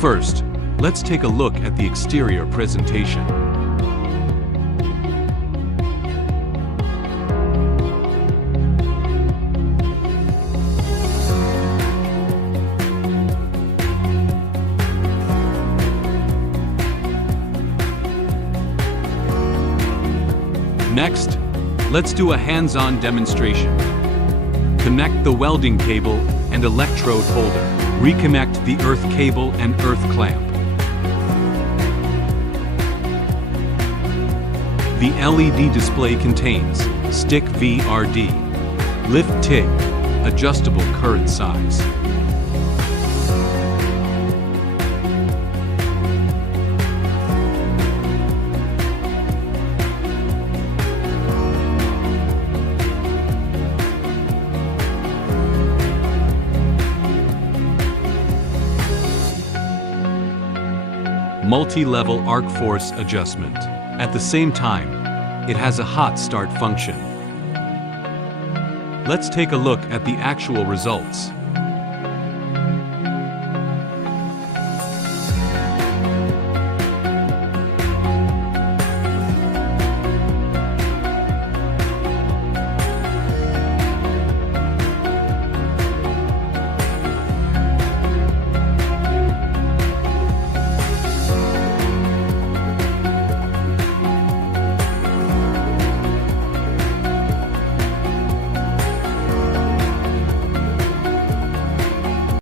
First, let's take a look at the exterior presentation. Next, let's do a hands-on demonstration. Connect the welding cable and electrode holder. Reconnect the earth cable and earth clamp. The LED display contains stick VRD, lift TIG, adjustable current size. Multi-level arc force adjustment. At the same time, it has a hot start function. Let's take a look at the actual results.